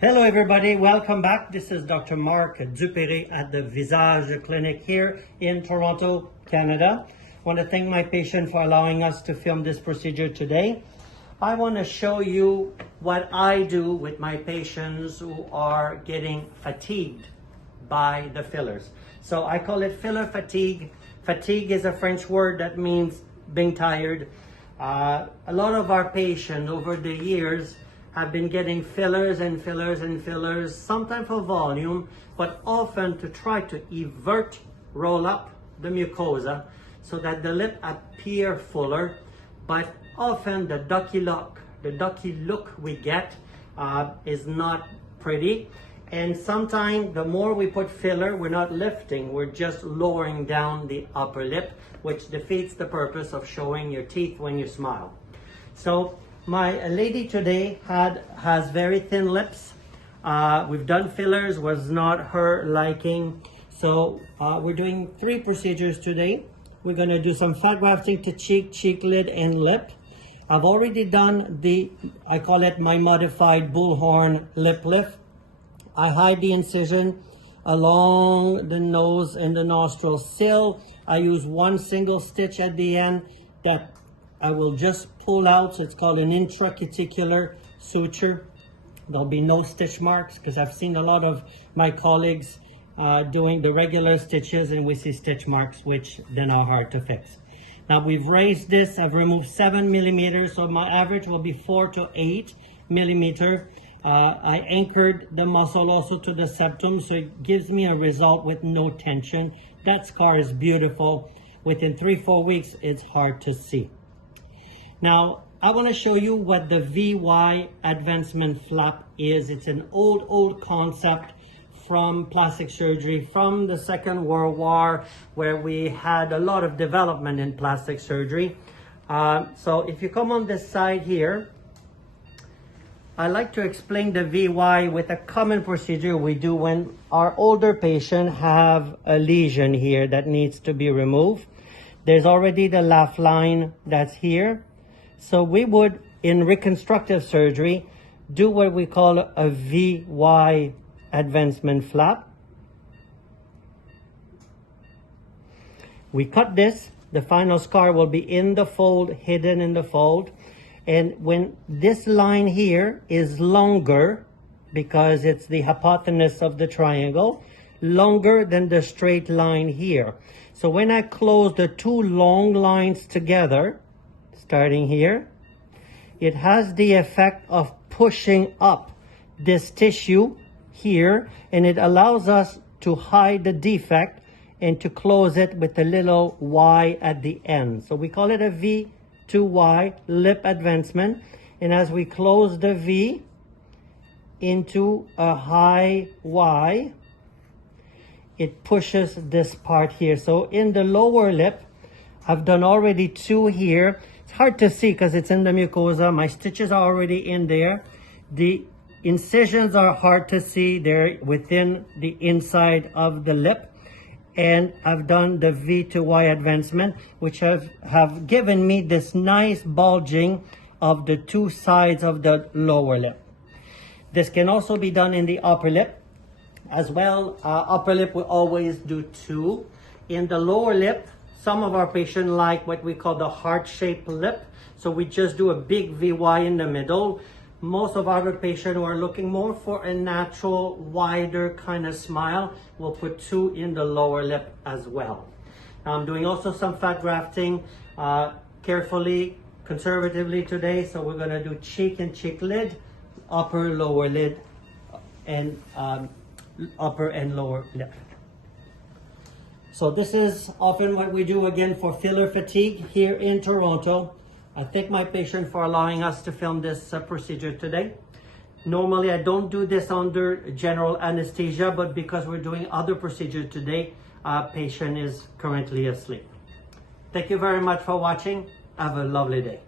Hello everybody, welcome back. This is Dr. Marc DuPere at the Visage clinic here in Toronto, Canada. I want to thank my patient for allowing us to film this procedure today. I want to show you what I do with my patients who are getting fatigued by the fillers. So I call it filler fatigue. Fatigue is a French word that means being tired. A lot of our patients over the years have been getting fillers and fillers and fillers, sometimes for volume, but often to try to roll up the mucosa so that the lip appear fuller. But often the ducky look we get is not pretty. And sometimes the more we put filler, we're not lifting, we're just lowering down the upper lip, which defeats the purpose of showing your teeth when you smile. So my lady today has very thin lips. We've done fillers, was not her liking. So we're doing 3 procedures today. We're gonna do some fat grafting to cheek, lid, and lip. I've already done I call it my modified bullhorn lip lift. I hide the incision along the nose and the nostril sill. I use one single stitch at the end that I will just pull out. So it's called an intracuticular suture. There'll be no stitch marks because I've seen a lot of my colleagues doing the regular stitches and we see stitch marks, which then are hard to fix. Now we've raised this. I've removed 7 millimeters, so my average will be 4 to 8 millimeter. I anchored the muscle also to the septum, so it gives me a result with no tension. That scar is beautiful. Within 3-4 weeks, it's hard to see. Now, I want to show you what the VY advancement flap is. It's an old concept from plastic surgery from the Second World War, where we had a lot of development in plastic surgery. So if you come on this side here, I like to explain the VY with a common procedure we do when our older patients have a lesion here that needs to be removed. There's already the laugh line that's here. So we would, in reconstructive surgery, do what we call a VY advancement flap. We cut this. The final scar will be in the fold, hidden in the fold. And when this line here is longer, because it's the hypotenuse of the triangle, longer than the straight line here. So when I close the 2 long lines together, starting here, it has the effect of pushing up this tissue here, and it allows us to hide the defect and to close it with a little Y at the end. So we call it a V to Y lip advancement, and as we close the V into a high Y, it pushes this part here. So in the lower lip, I've done already 2 here. It's hard to see because it's in the mucosa. My stitches are already in there. The incisions are hard to see. They're within the inside of the lip. And I've done the V to Y advancement, which have given me this nice bulging of the 2 sides of the lower lip. This can also be done in the upper lip as well. Upper lip we always do 2. In the lower lip, some of our patients like what we call the heart-shaped lip. So we just do a big VY in the middle. Most of our patients who are looking more for a natural, wider kind of smile will put 2 in the lower lip as well. Now I'm doing also some fat grafting carefully, conservatively today. So we're going to do cheek and cheek lid, upper, lower lid, and upper and lower lip. So this is often what we do again for filler fatigue here in Toronto. I thank my patient for allowing us to film this procedure today. Normally, I don't do this under general anesthesia, but because we're doing other procedures today, patient is currently asleep. Thank you very much for watching. Have a lovely day.